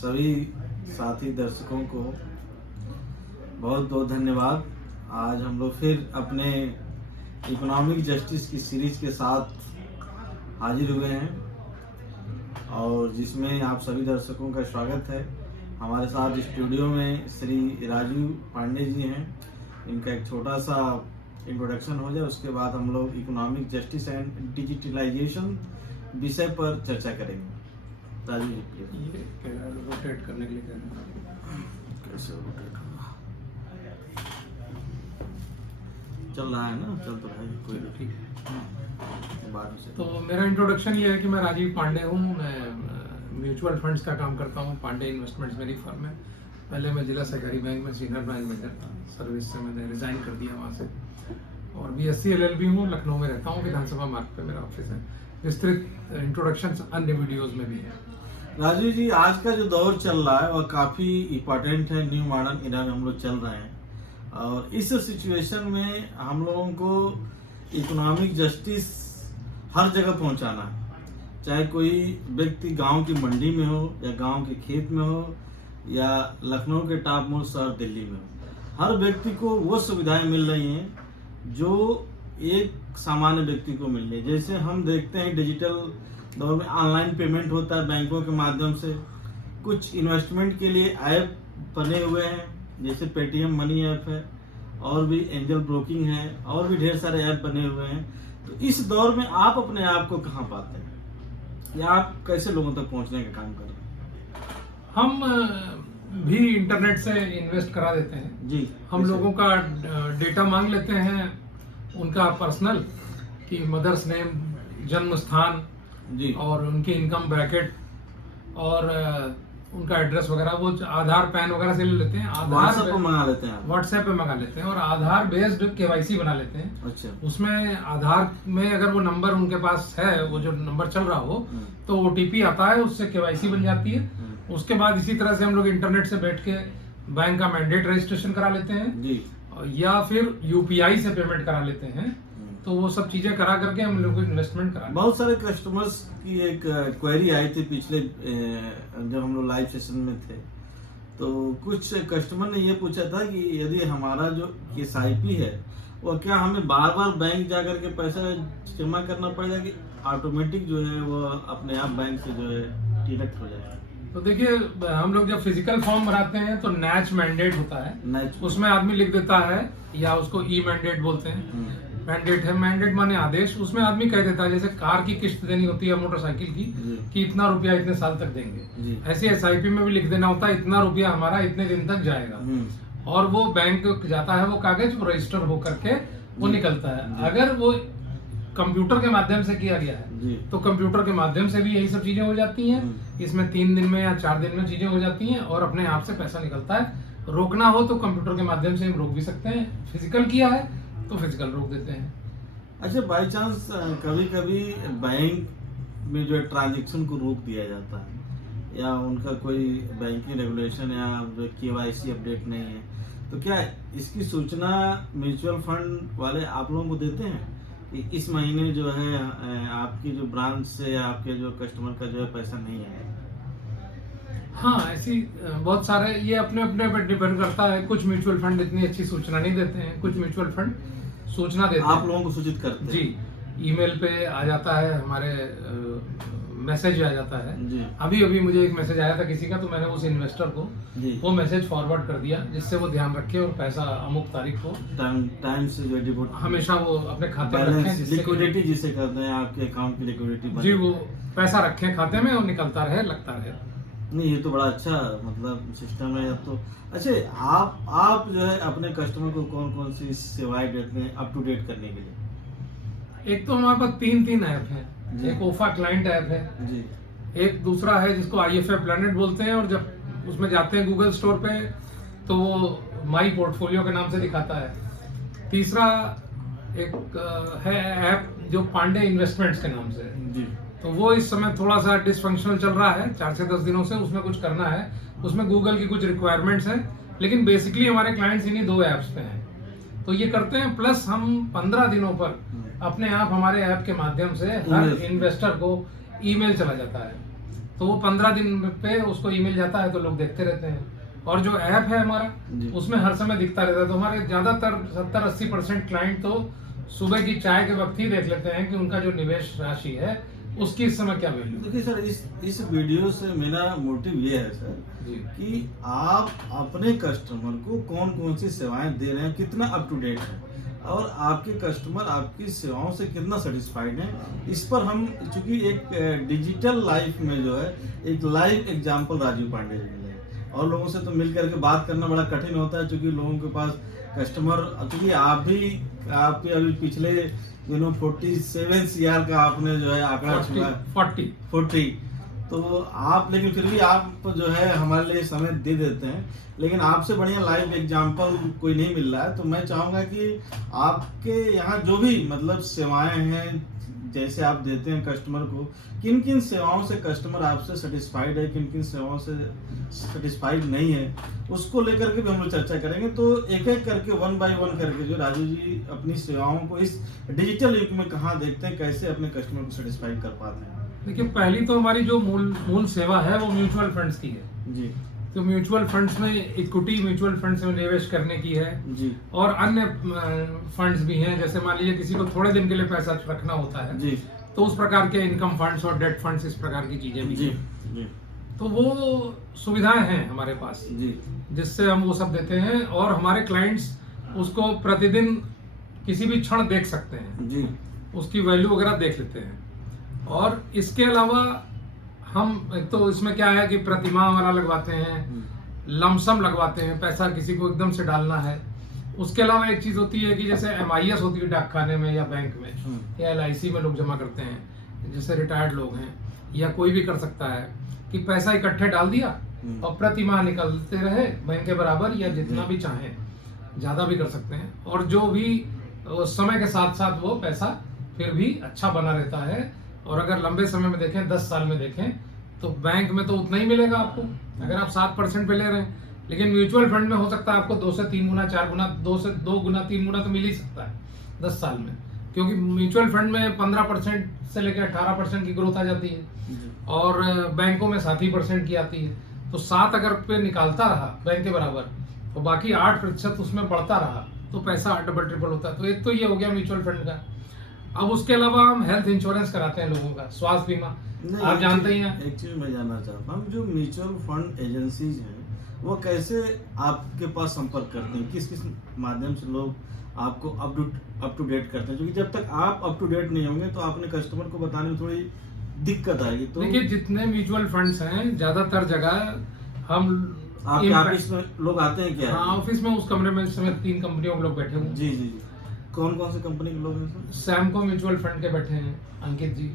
सभी साथी दर्शकों को बहुत बहुत धन्यवाद। आज हम लोग फिर अपने इकोनॉमिक जस्टिस की सीरीज के साथ हाजिर हुए हैं और जिसमें आप सभी दर्शकों का स्वागत है। हमारे साथ स्टूडियो में श्री राजू पांडे जी हैं। इनका एक छोटा सा इंट्रोडक्शन हो जाए, उसके बाद हम लोग इकोनॉमिक जस्टिस एंड डिजिटलाइजेशन विषय पर चर्चा करेंगे। राजू जी प्लीज। ये रोटेट करने के लिए कह रहे हैं। कैसे रोटेट होगा? चल रहा है ना? चल तो रहा है, कोई नहीं। ठीक है। बाद में तो मेरा इंट्रोडक्शन ये है कि मैं राजीव पांडे हूँ। मैं म्यूचुअल फंड्स का काम करता हूँ। पांडे इन्वेस्टमेंट्स मेरी फर्म है। पहले मैं जिला सहकारी बैंक में सीनियर बैंक मैनेजर था। सर्विस से मैंने रिजाइन कर दिया वहाँ से, और BSc LLB हूँ। लखनऊ में रहता हूँ, विधानसभा मार्ग पे मेरा ऑफिस है। विस्तृत इंट्रोडक्शन अन्य वीडियोज में भी है। राजू जी, आज का जो दौर चल रहा है वह काफी इम्पोर्टेंट है। न्यू मॉडर्न इरा में हम लोग चल रहे हैं और इस सिचुएशन में हम लोगों को इकोनॉमिक जस्टिस हर जगह पहुंचाना है। चाहे कोई व्यक्ति गांव की मंडी में हो या गांव के खेत में हो या लखनऊ के टॉप मोस्ट शहर दिल्ली में हो, हर व्यक्ति को वो सुविधाएं मिल रही हैं जो एक सामान्य व्यक्ति को मिल रही है। जैसे हम देखते हैं डिजिटल दौर में ऑनलाइन पेमेंट होता है बैंकों के माध्यम से। कुछ इन्वेस्टमेंट के लिए ऐप बने हुए हैं, जैसे पेटीएम मनी ऐप है, और भी एंजल ब्रोकिंग है, और भी ढेर सारे ऐप बने हुए हैं। तो इस दौर में आप अपने आप को कहाँ पाते हैं या आप कैसे लोगों तक पहुंचने का काम कर रहे हैं? हम भी इंटरनेट से इन्वेस्ट करा देते हैं जी। हम लोगों का डेटा मांग लेते हैं, उनका पर्सनल कि मदर्स नेम, जन्म स्थान जी, और उनकी इनकम ब्रैकेट और उनका एड्रेस वगैरह, वो आधार पैन वगैरह से ले लेते हैं। व्हाट्सएप पे मंगा लेते हैं आप? व्हाट्सएप पे मंगा लेते हैं और आधार बेस्ड KYC बना लेते हैं। अच्छा। उसमें आधार में अगर वो नंबर उनके पास है, वो जो नंबर चल रहा हो, तो OTP आता है, उससे KYC बन जाती है। उसके बाद इसी तरह से हम लोग इंटरनेट से बैठ के बैंक का मैंडेट रजिस्ट्रेशन करा लेते हैं जी, या फिर UPI से पेमेंट करा लेते हैं। तो वो सब चीजें करा करके हम लोग इन्वेस्टमेंट करा। बहुत सारे कस्टमर्स की एक क्वेरी आई थी पिछले जब हम लोग लाइव सेशन में थे, तो कुछ कस्टमर ने ये पूछा था कि यदि हमारा जो SIP है वो क्या हमें बार बार बैंक जाकर के पैसा जमा करना पड़ेगा कि ऑटोमेटिक जो है वो अपने आप बैंक से जो है डिडक्ट हो जाएगा? तो देखिए, हम लोग जब फिजिकल फॉर्म भराते हैं तो नैच मैंडेट होता है, उसमें आदमी लिख देता है, या उसको ई मैंडेट बोलते हैं। मैंडेट है, मैंडेट माने आदेश। उसमें आदमी कह देता है, जैसे कार की किस्त देनी होती है मोटरसाइकिल की, कि इतना रुपया इतने साल तक देंगे, ऐसे SIP में भी लिख देना होता है, इतना रुपया हमारा इतने दिन तक जाएगा। और वो बैंक जाता है, वो कागज रजिस्टर हो करके वो निकलता है। अगर वो कंप्यूटर के माध्यम से किया गया है तो कंप्यूटर के माध्यम से भी यही सब चीजें हो जाती हैं। इसमें 3 दिन में या 4 दिन में चीजें हो जाती हैं और अपने आप से पैसा निकलता है। रोकना हो तो कंप्यूटर के माध्यम से हम रोक भी सकते हैं, फिजिकल किया है तो फिजिकल रोक देते हैं। अच्छा, बाई चांस कभी कभी बैंक में जो है ट्रांजेक्शन को रोक दिया जाता है या उनका कोई बैंकिंग रेगुलेशन या KYC अपडेट नहीं है, तो क्या इसकी सूचना म्यूचुअल फंड वाले आप लोगों को देते हैं कि इस महीने जो है आपकी जो ब्रांच से या आपके जो कस्टमर का जो है पैसा नहीं आया? हाँ, ऐसी बहुत सारे, ये अपने अपने पर डिपेंड करता है। कुछ म्यूचुअल फंड इतनी अच्छी सूचना नहीं देते हैं, कुछ म्यूचुअल फंड सूचना देते हैं। आप लोगों को सूचित करते हैं? जी, ईमेल पे आ जाता है, हमारे मैसेज आ जाता है। जी। अभी अभी मुझे एक मैसेज आया था किसी का, तो मैंने उस इन्वेस्टर को वो मैसेज फॉरवर्ड कर दिया, जिससे वो ध्यान रखे और पैसा अमुक तारीख को टाइम से जो डिपॉजिट हमेशा वो अपने खाते में रखें, लिक्विडिटी जिसे कहते हैं, आपके अकाउंट की लिक्विडिटी जी, वो पैसा रखें खाते में और निकलता रहे, लगता रहे। नहीं, ये तो बड़ा अच्छा मतलब सिस्टम है अब तो। अच्छा, आप जो है अपने कस्टमर को कौन कौन सी सेवाएं देते हैं अप टू डेट करने के लिए? एक तो हमारे पास 3 ऐप हैं। एक OFA क्लाइंट ऐप है जी, एक दूसरा है जिसको IFA प्लैनेट बोलते हैं, और जब उसमें जाते हैं गूगल स्टोर पे तो वो माई पोर्टफोलियो के नाम से दिखाता है। तीसरा एक है ऐप जो पांडे इन्वेस्टमेंट्स के नाम से है। जी, तो वो इस समय थोड़ा सा डिसफंक्शनल चल रहा है, 4 से 10 दिनों से। उसमें कुछ करना है, उसमें गूगल की कुछ रिक्वायरमेंट्स हैं, लेकिन बेसिकली हमारे क्लाइंट्स इन्हीं 2 ऐप्स पे हैं। तो ये करते हैं, प्लस हम 15 दिनों पर अपने आप हमारे ऐप के माध्यम से हर इन्वेस्टर को ईमेल चला जाता है तो वो 15 दिन पे उसको ईमेल जाता है तो लोग देखते रहते हैं। और जो ऐप है हमारा, उसमें हर समय दिखता रहता है। तो हमारे ज्यादातर 70-80% क्लाइंट तो सुबह की चाय के वक्त ही देख लेते हैं कि उनका जो निवेश राशि है उसकी इस समय क्या वैल्यू। देखिए सर, इस वीडियो से मेरा मोटिव ये है सर कि आप अपने कस्टमर को कौन कौन सी सेवाएं दे रहे हैं, कितना अप टू डेट है, और आपके कस्टमर आपकी सेवाओं से कितना सेटिस्फाइड है। इस पर हम, चूंकि एक डिजिटल लाइफ में जो है एक लाइव एग्जांपल राजीव पांडे जी मिले, और लोगों से तो मिल करके बात करना बड़ा कठिन होता है, क्योंकि लोगों के पास कस्टमर, क्योंकि आपके अभी पिछले 47 CR का आपने जो है आंकड़ा छुआ, 40, तो आप, लेकिन फिर भी आप जो है हमारे लिए समय दे देते हैं, लेकिन आपसे बढ़िया लाइव एग्जांपल कोई नहीं मिल रहा है। तो मैं चाहूंगा कि आपके यहाँ जो भी मतलब सेवाएं हैं, जैसे आप देते हैं कस्टमर को, किन किन सेवाओं से कस्टमर आपसे सेटिस्फाइड है, किन किन सेवाओं से सेटिस्फाइड नहीं है, उसको लेकर के भी हम लोग चर्चा करेंगे। तो एक एक करके, 1 by 1 करके जो राजू जी अपनी सेवाओं को इस डिजिटल युग में कहाँ देखते हैं, कैसे अपने कस्टमर को सेटिस्फाइड कर पाते हैं। देखिए, पहली तो हमारी जो मूल सेवा है वो म्यूचुअल फंड्स की है जी। तो म्यूचुअल फंड्स में इक्विटी म्यूचुअल फंड्स में निवेश करने की है जी। और अन्य फंड्स भी हैं। जैसे मान लीजिए किसी को थोड़े दिन के लिए पैसा रखना होता है जी, तो उस प्रकार के इनकम फंड्स और डेट फंड्स, इस प्रकार की चीजें भी हैं। जी। तो वो सुविधाएं हैं हमारे पास जी, जिससे हम वो सब देते हैं, और हमारे क्लाइंट्स उसको प्रतिदिन किसी भी क्षण देख सकते हैं जी, उसकी वैल्यू वगैरह देख लेते हैं। और इसके अलावा हम, एक तो इसमें क्या है कि प्रतिमाह वाला लगवाते हैं, लमसम लगवाते हैं, पैसा किसी को एकदम से डालना है। उसके अलावा एक चीज होती है कि जैसे MIS होती है डाकखाने में या बैंक में या LIC में लोग जमा करते हैं, जैसे रिटायर्ड लोग हैं या कोई भी कर सकता है कि पैसा इकट्ठे डाल दिया और प्रतिमाह निकलते रहे बैंक के बराबर, या जितना भी चाहें, ज्यादा भी कर सकते हैं। और जो भी समय के साथ साथ वो पैसा फिर भी अच्छा बना रहता है। और अगर लंबे समय में देखें, 10 साल में देखें, तो बैंक में तो उतना ही मिलेगा आपको अगर आप 7% पे ले रहे हैं, लेकिन म्यूचुअल फंड में हो सकता है आपको 2 से 3 गुना, 4 गुना, 2 गुना 3 गुना तो मिल ही सकता है 10 साल में, क्योंकि म्यूचुअल फंड में 15% से लेकर 18% की ग्रोथ आ जाती है और बैंकों में 7% की आती है। तो 7 अगर पे निकालता रहा बैंक के बराबर तो बाकी 8% उसमें बढ़ता रहा तो पैसा डबल ट्रिपल होता है। तो एक तो ये हो गया म्यूचुअल फंड का। अब उसके अलावा हम हेल्थ इंश्योरेंस कराते हैं लोगों का, स्वास्थ्य बीमा, आप जानते ही हैं। एक चीज मैं जानना चाहता हूँ, जो म्यूचुअल फंड एजेंसीज हैं वो कैसे आपके पास संपर्क करते हैं, किस किस माध्यम से लोग आपको अप टू डेट करते हैं, क्योंकि जब तक आप अप टू डेट नहीं होंगे तो अपने कस्टमर को बताने में थोड़ी दिक्कत आएगी। तो देखिए, जितने म्यूचुअल फंड्स हैं ज्यादातर जगह हम आपके ऑफिस में लोग आते हैं क्या? हाँ, ऑफिस में उस कमरे में इस समय 3 कंपनियों के लोग बैठे हुए हैं। जी जी। कौन कौन से कंपनी के लोग हैं सर? सैमको म्यूचुअल फंड के बैठे हैं अंकित जी,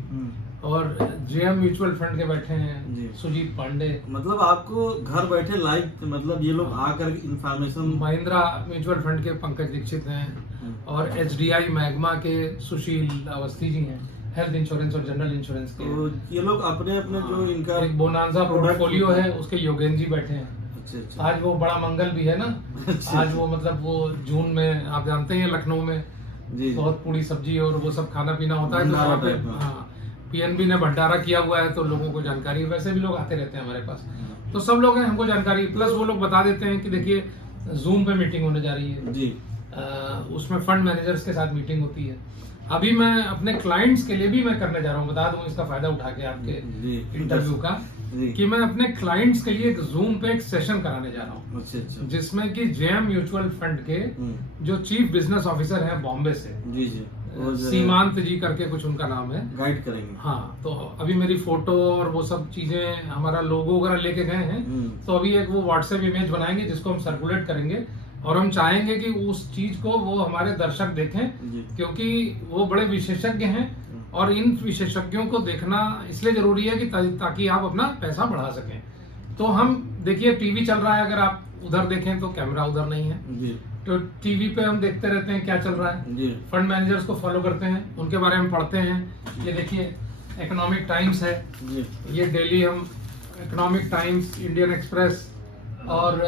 और JM म्यूचुअल फंड के बैठे हैं सुजीत पांडे। मतलब आपको घर बैठे लाइव, मतलब ये लोग आकर इंफॉर्मेशन। महिंद्रा म्यूचुअल फंड के पंकज दीक्षित हैं और HDI मैग्मा के सुशील अवस्थी जी हैं, हेल्थ इंश्योरेंस और जनरल इंश्योरेंस के। तो ये लोग अपने अपने जो इनका एक बोनांजा पोर्टफोलियो है उसके योगेन जी बैठे हैं। अच्छा। आज वो बड़ा मंगल भी है ना। आज वो मतलब वो जून में आप जानते हैं लखनऊ में बहुत पूरी सब्जी और वो सब खाना पीना होता है, तो वहाँ पे PNB ने भंडारा किया हुआ है तो लोगों को जानकारी, वैसे भी लोग आते रहते हैं हमारे पास, तो सब लोग हैं, हमको जानकारी। प्लस वो लोग बता देते हैं कि देखिए जूम पे मीटिंग होने जा रही है जी, उसमें फंड मैनेजर्स के साथ मीटिंग होती है। अभी मैं अपने क्लाइंट्स के लिए भी मैं करने जा रहा हूँ, बता दूं इसका फायदा उठा के आपके इंटरव्यू का, कि मैं अपने क्लाइंट्स के लिए एक जूम पे एक सेशन कराने जा रहा हूँ। अच्छा। जिसमें कि JM म्यूचुअल फंड के जो चीफ बिजनेस ऑफिसर हैं बॉम्बे से, जी जी, सीमांत जी करके कुछ उनका नाम है, गाइड करेंगे। हाँ, तो अभी मेरी फोटो और वो सब चीजें, हमारा लोगो वगैरह लेके गए हैं, तो अभी एक वो व्हाट्सएप इमेज बनाएंगे जिसको हम सर्कुलेट करेंगे और हम चाहेंगे कि उस चीज को वो हमारे दर्शक देखें, क्योंकि वो बड़े विशेषज्ञ हैं और इन विशेषज्ञों को देखना इसलिए जरूरी है कि ताकि आप अपना पैसा बढ़ा सकें। तो हम देखिए टीवी चल रहा है, अगर आप उधर देखें तो कैमरा उधर नहीं है, तो टीवी पे हम देखते रहते हैं क्या चल रहा है। फंड मैनेजर्स को फॉलो करते हैं, उनके बारे में पढ़ते हैं। ये देखिए इकोनॉमिक टाइम्स है, ये डेली हम इकोनॉमिक टाइम्स, इंडियन एक्सप्रेस और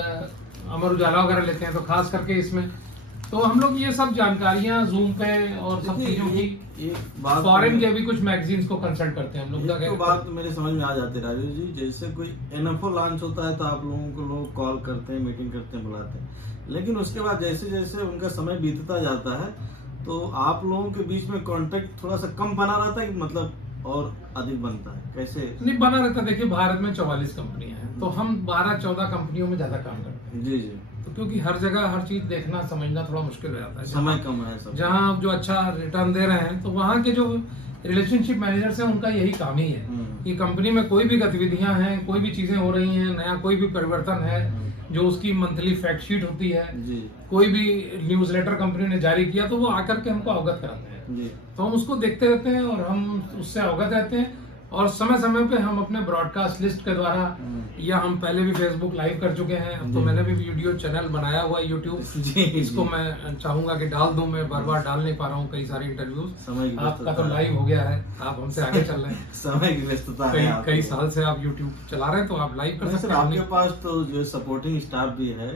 अमर उजाला वगैरह लेते हैं, तो खास करके इसमें तो हम लोग ये सब जानकारियां जूम पे और सब चीजों की एक बात फॉरेन के भी कुछ मैगजीन्स को कंसल्ट करते हैं हम लोग। तो बात मेरे समझ में आ जाती है राजू जी, जैसे कोई एनएफओ लॉन्च होता है तो आप लोगों को लोग कॉल करते हैं, मीटिंग करते हैं, बुलाते हैं, लेकिन उसके बाद जैसे जैसे उनका समय बीतता जाता है तो आप लोगों के बीच में कांटेक्ट थोड़ा सा कम बना रहता है कि मतलब और अधिक बनता है, कैसे? नहीं बना रहता। देखिए भारत में 44 कंपनियां हैं, तो हम 12-14 कंपनियों में ज्यादा काम करते हैं। जी जी। तो क्योंकि हर जगह हर चीज देखना समझना थोड़ा मुश्किल हो जाता है। समय कम है सब। जहाँ आप जो अच्छा रिटर्न दे रहे हैं तो वहाँ के जो रिलेशनशिप मैनेजर्स हैं उनका यही काम ही है कि कंपनी में कोई भी गतिविधियां हैं, कोई भी चीजें हो रही हैं, नया कोई भी परिवर्तन है, जो उसकी मंथली फैक्ट शीट होती है, कोई भी न्यूज़लेटर कंपनी ने जारी किया तो वो आकर के हमको अवगत कराते हैं। तो हम उसको देखते रहते हैं और हम उससे अवगत रहते हैं और समय समय पे हम अपने ब्रॉडकास्ट लिस्ट के द्वारा, या हम पहले भी फेसबुक लाइव कर चुके हैं, अब तो मैंने भी वीडियो चैनल बनाया हुआ है यूट्यूब, इसको मैं चाहूंगा कि डाल दूं। मैं बार बार डाल नहीं पा रहा हूँ कई सारे इंटरव्यूज। आपका तो लाइव हो गया है, आप हमसे आगे चल रहे हैं। समय की व्यस्तता है, कई साल से आप यूट्यूब चला रहे हैं तो आप लाइव कर सकते हैं। आपके पास तो जो सपोर्टिंग स्टाफ भी है?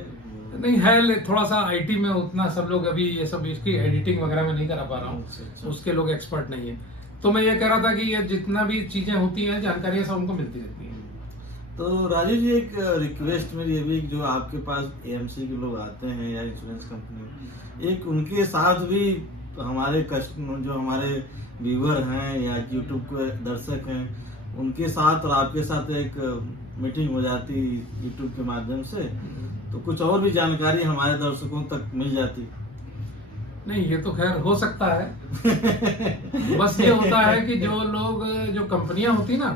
नहीं है, थोड़ा सा आईटी में उतना सब लोग अभी ये सब इसकी एडिटिंग वगैरह में नहीं करा पा रहा हूँ, उसके लोग एक्सपर्ट नहीं है। तो मैं ये कह रहा था कि ये जितना भी चीजें होती हैं, जानकारियां सब उनको मिलती रहती हैं। तो राजू जी एक रिक्वेस्ट मेरी ये भी, जो आपके पास एएमसी के लोग आते हैं या इंश्योरेंस कंपनी, एक उनके साथ भी हमारे कस्टमर जो हमारे व्यूअर हैं या यूट्यूब के दर्शक हैं, उनके साथ और आपके साथ एक मीटिंग हो जाती यूट्यूब के माध्यम से, तो कुछ और भी जानकारी हमारे दर्शकों तक मिल जाती। नहीं ये तो खैर हो सकता है। बस ये होता है कि जो लोग, जो कंपनियां होती ना,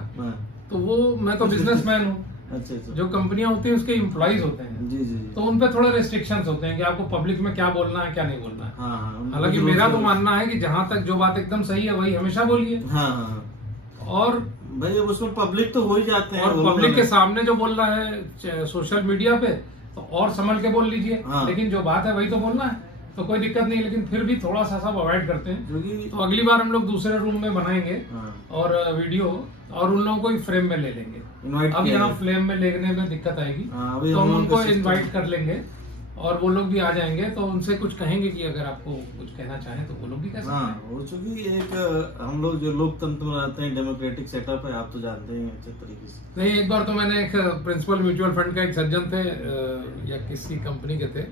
तो वो, मैं तो बिजनेसमैन हूँ, अच्छा। जो कंपनियां होती हैं उसके एम्प्लॉइज होते हैं। जी जी। तो उन पे थोड़े रेस्ट्रिक्शंस होते हैं कि आपको पब्लिक में क्या बोलना है क्या नहीं बोलना है। हालांकि हाँ, मेरा तो मानना है कि जहाँ तक जो बात एकदम सही है वही हमेशा बोलिए। हाँ। और भाई उसमें पब्लिक तो हो ही जाते हैं, और पब्लिक के सामने जो बोल रहा है सोशल मीडिया पे तो और संभल के बोल लीजिए। हाँ। लेकिन जो बात है वही तो बोलना है, तो कोई दिक्कत नहीं। लेकिन फिर भी थोड़ा सा सब अवॉइड करते हैं। तो अगली बार हम लोग दूसरे रूम में बनाएंगे और वीडियो, और उन लोगों को ही फ्रेम में ले लेंगे। अब यहाँ फ्रेम में लेने में दिक्कत आएगी, तो हम उनको इनवाइट कर लेंगे और वो लोग भी आ जाएंगे। तो उनसे कुछ कहेंगे कि अगर आपको कुछ कहना चाहें तो वो लोग भी कह सकते हैं। वो चूंकि एक हम लोग जो लोकतंत्र में रहते हैं, डेमोक्रेटिक सेटअप है, आप तो जानते हैं अच्छे तरीके से। नहीं, एक बार तो मैंने एक प्रिंसिपल म्यूचुअल फंड का एक सज्जन थे या किसी कंपनी के थे,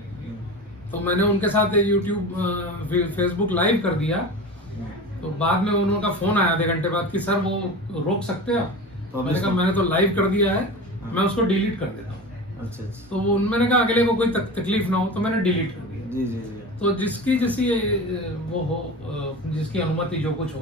तो मैंने उनके साथ यूट्यूब फेसबुक लाइव कर दिया। तो बाद में उनका फोन आया आधे घंटे बाद कि सर वो रोक सकते हैं आप? तो मैंने कहा मैंने तो लाइव कर दिया है, मैं उसको डिलीट कर देता हूँ। अच्छा। तो मैंने कहा अगले को कोई तकलीफ ना हो, तो मैंने डिलीट कर दिया। जी जी। तो जिसकी जैसी वो हो, जिसकी अनुमति जो कुछ हो।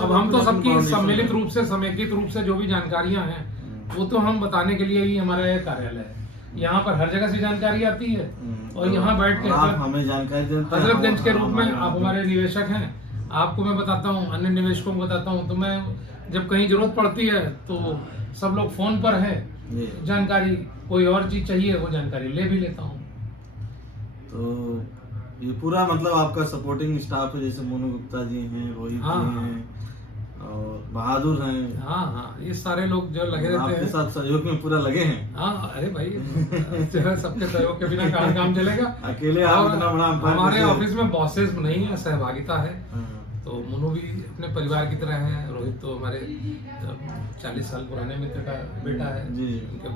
अब हम तो सबकी सम्मिलित रूप से, समेकित रूप से जो भी जानकारियां हैं वो तो हम बताने के लिए ही हमारा कार्यालय है। यहाँ पर हर जगह से जानकारी आती है और यहाँ बैठ के हमें जानकारी देते हैं। हजरतगंज के रूप में आप हमारे निवेशक हैं, आपको मैं बताता हूँ, अन्य निवेशकों को बताता हूँ। तो मैं जब कहीं जरूरत पड़ती है तो सब लोग फोन पर है, जानकारी कोई और चीज चाहिए वो जानकारी ले भी लेता हूँ। तो ये पूरा मतलब आपका सपोर्टिंग स्टाफ है, जैसे मोनू गुप्ता जी हैं, रोहित जी हैं और बहादुर हैं। हाँ, ये सारे लोग जो लगे रहते हैं आपके साथ सहयोग में पूरा लगे हैं। हाँ, अरे भाई जो है सबके सहयोग के बिना कहाँ काम चलेगा। अकेले आप इतना बड़ा हमारे ऑफिस में बॉसेस नहीं है, सहभागिता है। तो मोनू भी अपने परिवार की तरह है, रोहित तो हमारे 40 साल पुराने मित्र का बेटा है, उनके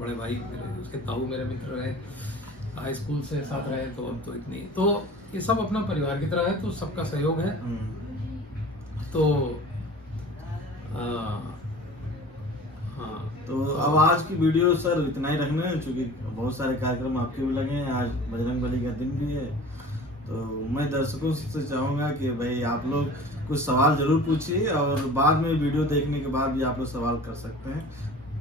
बड़े भाई, उसके ताऊ मेरे मित्र रहे, हाई स्कूल से साथ रहे, तो अब तो इतनी, तो ये सब अपना परिवार की तरह है, तो सबका सहयोग है। तो हाँ, तो अब आज की वीडियो सर इतना ही रखना है, क्योंकि बहुत सारे कार्यक्रम आपके भी लगे हैं, आज बजरंगबली का दिन भी है। तो मैं दर्शकों से चाहूंगा कि भाई आप लोग कुछ सवाल जरूर पूछिए और बाद में वीडियो देखने के बाद भी आप लोग सवाल कर सकते हैं।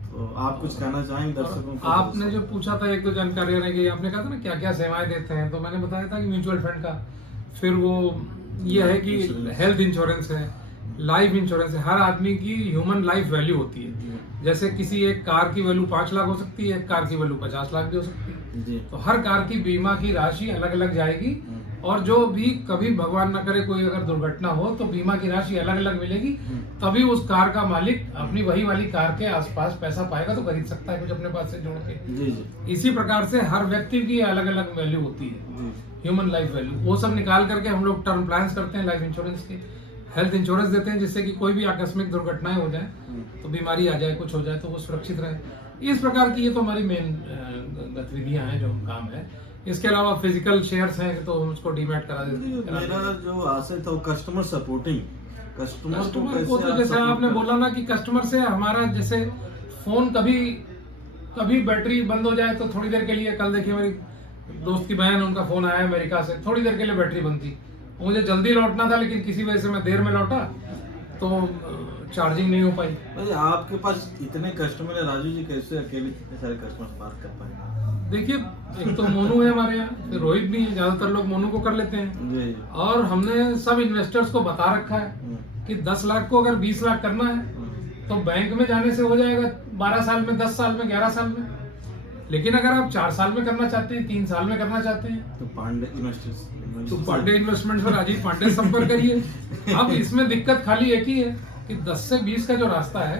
तो आप कुछ कहना चाहेंगे दर्शकों को? आपने जो पूछा था एक दो जानकारी रहने की, आपने कहा था ना क्या क्या सेवाएं देते हैं, तो मैंने बताया था कि म्यूचुअल फंड का, फिर वो ये है कि हेल्थ इंश्योरेंस है, लाइफ इंश्योरेंस है। हर आदमी की ह्यूमन लाइफ वैल्यू होती है। जैसे किसी एक कार की वैल्यू 5 लाख हो सकती है, एक कार की वैल्यू 50 लाख भी हो सकती है। तो हर कार की बीमा की राशि अलग अलग जाएगी, और जो भी कभी भगवान न करे कोई अगर दुर्घटना हो तो बीमा की राशि अलग अलग मिलेगी। तभी उस कार का मालिक अपनी वही वाली कार के आसपास पैसा पाएगा तो खरीद सकता है कुछ अपने पास से जोड़ के। इसी प्रकार से हर व्यक्ति की अलग अलग वैल्यू होती है। ह्यूमन लाइफ वैल्यू, वो सब निकाल करके हम लोग टर्म प्लान्स करते हैं लाइफ इंश्योरेंस के, हेल्थ इंश्योरेंस देते हैं जिससे कि कोई भी आकस्मिक दुर्घटनाएं हो जाए, तो बीमारी आ जाए, कुछ हो जाए, तो वो सुरक्षित रहे। इस प्रकार की ये तो हमारी मेन गतिविधियां हैं, जो काम है। इसके अलावा फिजिकल शेयर्स हैं तो हम उसको डीमैट करा देते हैं। मेरा जो आशय था वो कस्टमर सपोर्टिंग, कस्टमर को तो जैसे आपने बोला ना कि कस्टमर से हमारा, जैसे फोन कभी बैटरी बंद हो जाए तो थोड़ी देर के लिए, कल देखिए मेरी दोस्त की बहन, उनका फोन आया अमेरिका से, थोड़ी देर के लिए बैटरी बंद थी, मुझे जल्दी लौटना था लेकिन किसी वजह से मैं देर में लौटा तो चार्जिंग नहीं हो पाई। अरे आपके पास इतने कस्टमर है राजू जी, कैसे अकेले इतने सारे कस्टमर बात कर पाएंगे? देखिए, एक तो मोनू है हमारे यहाँ, फिर रोहित भी है, ज्यादातर लोग मोनू को कर लेते हैं, और हमने सब इन्वेस्टर्स को बता रखा है कि 10 लाख को अगर 20 लाख करना है तो बैंक में जाने से हो जाएगा 12 साल में, 10 साल में, 11 साल में। लेकिन अगर आप 4 साल में करना चाहते हैं, 3 साल में करना चाहते हैं, तो पांडे इन्वेस्टमेंट पर राजीव पांडे संपर्क करिए। अब इसमें दिक्कत खाली एक ही है कि 10 से 20 का जो रास्ता है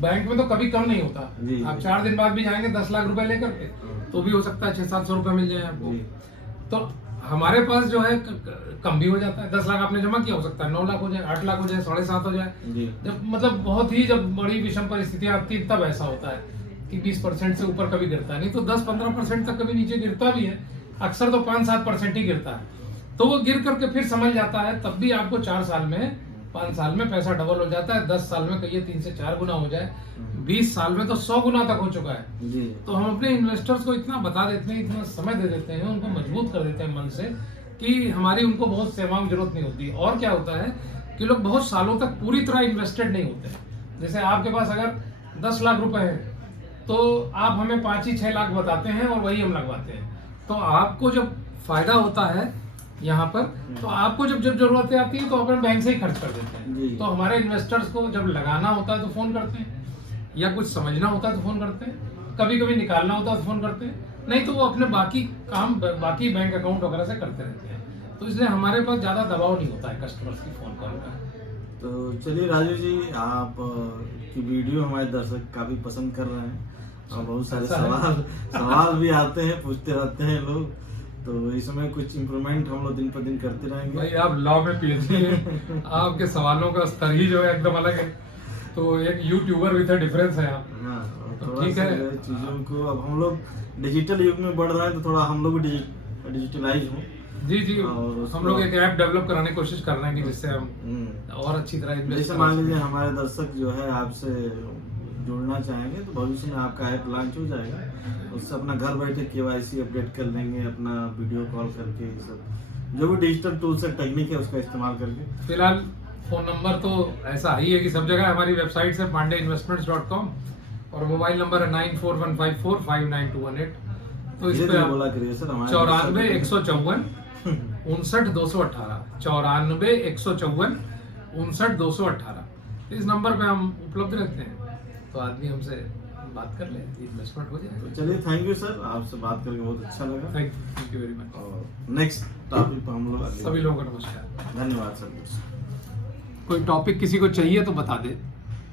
बैंक में तो कभी कम नहीं होता। आप 4 दिन बाद भी जाएंगे 10 लाख रुपए लेकर के, तो भी हो सकता है 600-700 रुपए मिल जाए आपको। तो हमारे पास जो है कम भी हो जाता है। 10 लाख आपने जमा किया, हो सकता है 9 लाख हो जाए, 8 लाख हो जाए, 7.5 हो जाए। जब मतलब बहुत ही जब बड़ी विषम परिस्थितियां आती है तब ऐसा होता है कि 20% से ऊपर कभी गिरता है, नहीं तो 10-15% तक कभी नीचे गिरता भी है, अक्सर तो 5-7% ही गिरता है। तो वो गिर करके फिर समझ जाता है, तब भी आपको 4 साल में, 5 साल में पैसा डबल हो जाता है, 10 साल में कहिए 3 से 4 गुना हो जाए, 20 साल में तो 100 गुना तक हो चुका है। तो हम अपने इन्वेस्टर्स को इतना बता देते हैं, इतना समय दे देते हैं, उनको मजबूत कर देते हैं मन से कि हमारी उनको बहुत सेवाओं की जरूरत नहीं होती। और क्या होता है कि लोग बहुत सालों तक पूरी तरह इन्वेस्टेड नहीं होते। जैसे आपके पास अगर 10 लाख रुपए है तो आप हमें 5-6 लाख बताते हैं और वही हम लगवाते हैं, तो आपको जब फायदा होता है यहाँ पर, तो आपको जब जरूरतें आती है तो अपने बैंक से ही खर्च कर देते हैं। तो हमारे इन्वेस्टर्स को जब लगाना होता है तो फोन करते हैं, या कुछ समझना होता है तो फोन करते हैं, कभी कभी निकालना होता है तो फोन करते हैं, नहीं तो वो अपने बाकी काम बाकी बैंक अकाउंट वगैरह से करते रहते हैं। तो इसलिए हमारे पास ज्यादा दबाव नहीं होता है कस्टमर्स की फोन कॉल का। तो चलिए राजू जी, आप की वीडियो हमारे दर्शक काफी पसंद कर रहे हैं और बहुत सारे सवाल भी आते हैं, पूछते रहते हैं लोग, तो इसमें कुछ इम्प्रूवमेंट हम लोग दिन पर दिन करते रहेंगे। भाई आप लॉ में पीएचडी हैं, आपके सवालों का स्तर ही जो है एकदम अलग है, तो एक यूट्यूबर विद डिफरेंस है आप। तो ठीक है, चीजों को अब हम लोग डिजिटल युग में बढ़ रहे हैं, तो थोड़ा हम लोग डिजिटलाइज हो। जी हम लोग एक ऐप डेवलप कराने की कोशिश कर रहे हैं कि जिससे हम और अच्छी तरह जैसे मान लीजिए हमारे दर्शक जो है आपसे जुड़ना चाहेंगे तो भविष्य में आपका ऐप लॉन्च हो जाएगा, उससे अपना घर बैठे KYC अपडेट कर लेंगे, अपना वीडियो कॉल करके, ये सब जो भी डिजिटल टूल्स है, टेक्निक है, उसका इस्तेमाल करके। फिलहाल फोन नंबर तो ऐसा ही है कि सब जगह हमारी वेबसाइट से pandeinvestments.com और मोबाइल नंबर है 9415459218। तो इस पे 94 154 59 218 94 154 59 218 इस नंबर पे हम उपलब्ध रहते हैं, तो आदमी हमसे बात कर ले, इन्वेस्टमेंट हो जाए। तो चलिए, थैंक यू सर, आपसे बात करके बहुत अच्छा लगा। Thank you very much. और नेक्स्ट टॉपिक पर हम लोग सभी लोगों को नमस्कार, धन्यवाद सर। कोई टॉपिक किसी को चाहिए तो बता दे।